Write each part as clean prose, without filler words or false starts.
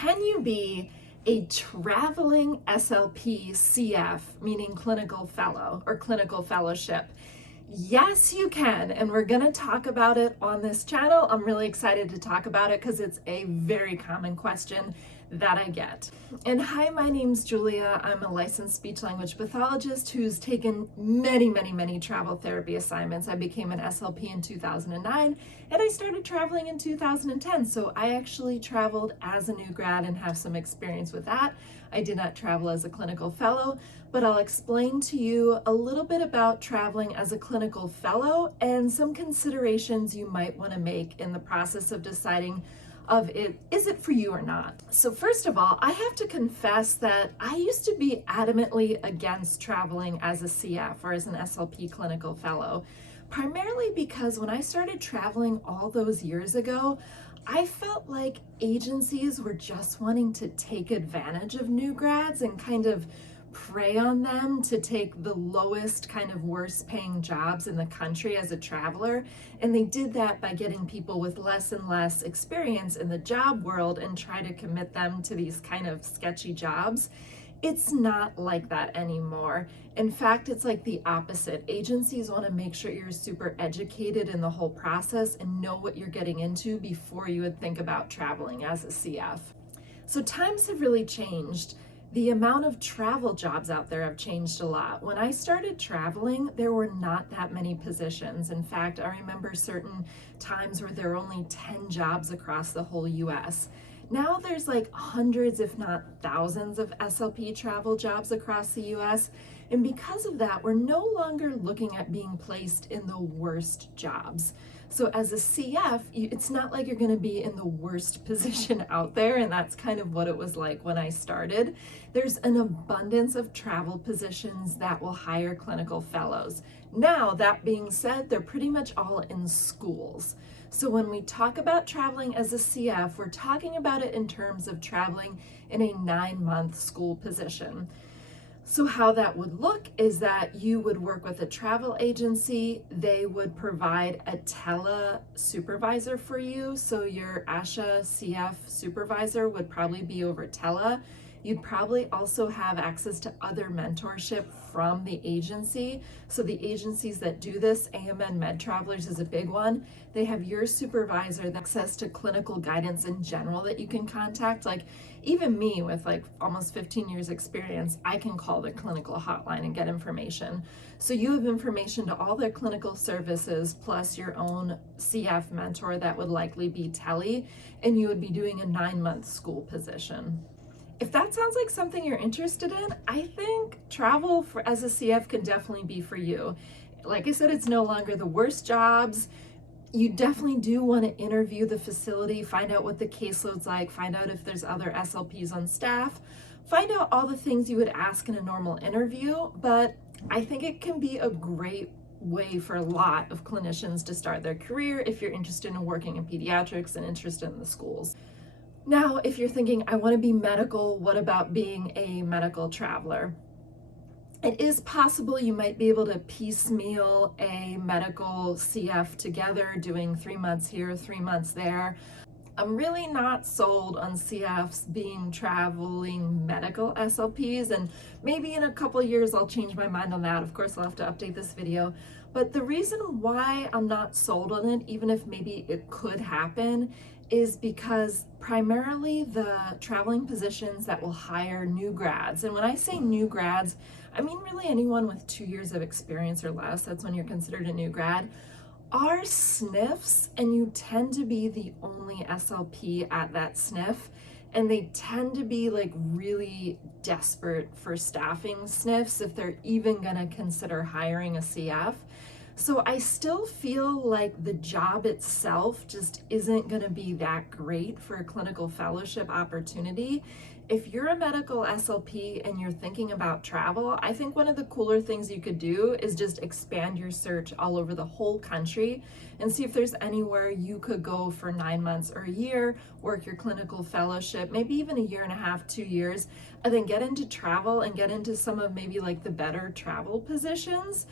Can you be a traveling SLP-CF, meaning clinical fellow or clinical fellowship? Yes, you can, and we're going to talk about it on this channel. I'm really excited to talk about it because it's a very common question that I get. And hi, my name's Julia. I'm a licensed speech language pathologist who's taken many travel therapy assignments. I became an SLP in 2009 and I started traveling in 2010. So I actually traveled as a new grad and have some experience with that. I did not travel as a clinical fellow, but I'll explain to you a little bit about traveling as a clinical fellow and some considerations you might want to make in the process of deciding is it for you or not. So first of all, I have to confess that I used to be adamantly against traveling as a CF or as an SLP clinical fellow, primarily because when I started traveling all those years ago, I felt like agencies were just wanting to take advantage of new grads and kind of prey on them to take the lowest, kind of worst paying jobs in the country as a traveler. And they did that by getting people with less and less experience in the job world and try to commit them to these kind of sketchy jobs. It's not like that anymore. In fact, it's like the opposite. Agencies want to make sure you're super educated in the whole process and know what you're getting into before you would think about traveling as a CF. So times have really changed. The amount of travel jobs out there have changed a lot. When I started traveling, there were not that many positions. In fact, I remember certain times where there were only 10 jobs across the whole US. Now there's like hundreds, if not thousands, of SLP travel jobs across the US. And because of that, we're no longer looking at being placed in the worst jobs. So as a CF, it's not like you're going to be in the worst position out there, and that's kind of what it was like when I started. There's an abundance of travel positions that will hire clinical fellows. Now, that being said, they're pretty much all in schools. So when we talk about traveling as a CF, we're talking about it in terms of traveling in a 9-month school position. So how that would look is that you would work with a travel agency. They would provide a tele supervisor for you. So your ASHA CF supervisor would probably be over tele. You'd probably also have access to other mentorship from the agency. So the agencies that do this, AMN Med Travelers is a big one. They have your supervisor, access to clinical guidance in general that you can contact. Like even me with like almost 15 years experience, I can call the clinical hotline and get information. So you have information to all their clinical services plus your own CF mentor that would likely be tele, and you would be doing a 9-month school position. If that sounds like something you're interested in, I think travel as a CF can definitely be for you. Like I said, it's no longer the worst jobs. You definitely do want to interview the facility, find out what the caseload's like, find out if there's other SLPs on staff, find out all the things you would ask in a normal interview. But I think it can be a great way for a lot of clinicians to start their career if you're interested in working in pediatrics and interested in the schools. Now, if you're thinking, I want to be medical, what about being a medical traveler? It is possible you might be able to piecemeal a medical CF together, doing 3 months here, 3 months there. I'm really not sold on CFs being traveling medical SLPs, and maybe in a couple years I'll change my mind on that. Of course, I'll have to update this video. But the reason why I'm not sold on it, even if maybe it could happen, is because primarily the traveling positions that will hire new grads, and when I say new grads, I mean really anyone with 2 years of experience or less, that's when you're considered a new grad, are SNFs, and you tend to be the only SLP at that SNF, and they tend to be like really desperate for staffing SNFs if they're even gonna consider hiring a CF. So I still feel like the job itself just isn't going to be that great for a clinical fellowship opportunity. If you're a medical SLP and you're thinking about travel, I think one of the cooler things you could do is just expand your search all over the whole country and see if there's anywhere you could go for 9 months or a year, work your clinical fellowship, maybe even a year and a half, 2 years, and then get into travel and get into some of maybe like the better travel positions.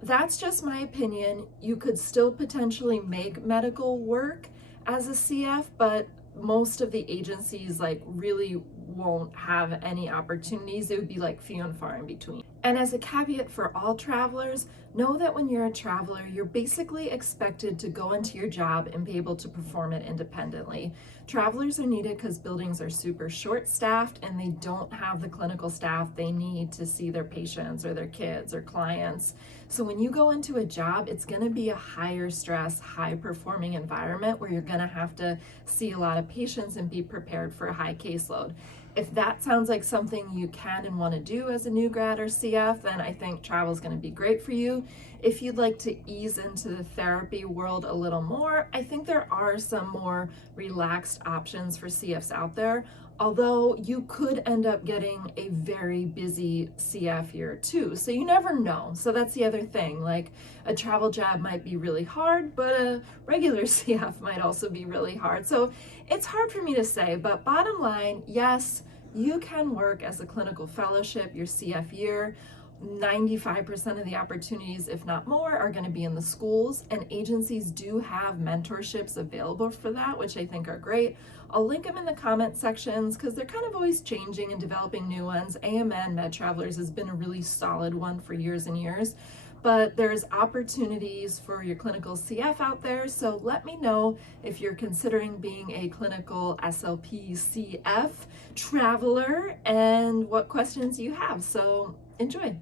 That's just my opinion. You could still potentially make medical work as a CF, but most of the agencies like really won't have any opportunities. It would be like few and far in between. And as a caveat for all travelers, know that when you're a traveler, you're basically expected to go into your job and be able to perform it independently. Travelers are needed because buildings are super short-staffed and they don't have the clinical staff they need to see their patients or their kids or clients. So when you go into a job, it's going to be a higher stress, high performing environment where you're going to have to see a lot of patients and be prepared for a high caseload. If that sounds like something you can and want to do as a new grad or CF, then I think travel is going to be great for you. If you'd like to ease into the therapy world a little more, I think there are some more relaxed options for CFs out there, although you could end up getting a very busy CF year too. So you never know. So that's the other thing. Like a travel job might be really hard, but a regular CF might also be really hard. So it's hard for me to say, but bottom line, yes, you can work as a clinical fellowship your CF year. 95% of the opportunities, if not more, are going to be in the schools, and agencies do have mentorships available for that, which I think are great. I'll link them in the comment sections because they're kind of always changing and developing new ones. AMN Med Travelers has been a really solid one for years and years, but there's opportunities for your clinical CF out there. So let me know if you're considering being a clinical SLP-CF traveler and what questions you have. So enjoy.